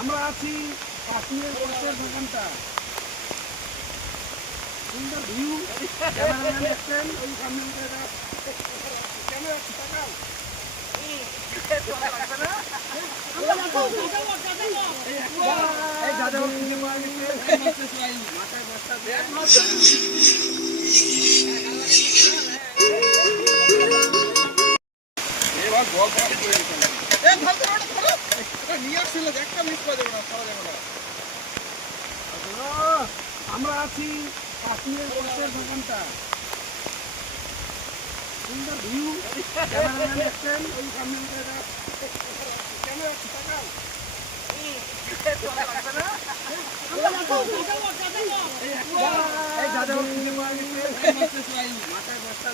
আমরা আছি কাশ্মীরের পাশের দোকানটা সুন্দর ভিউ ক্যামেরাম্যান দেখছেন ওই সামনে ক্যামেরা তাকাও আমরা আছি কাশ্মীরের পাশের দোকানটা সুন্দর ভিউ ক্যামেরাম্যান দেখছেন ওই সামনে ক্যামেরা তাকাও মাথায় বস্তা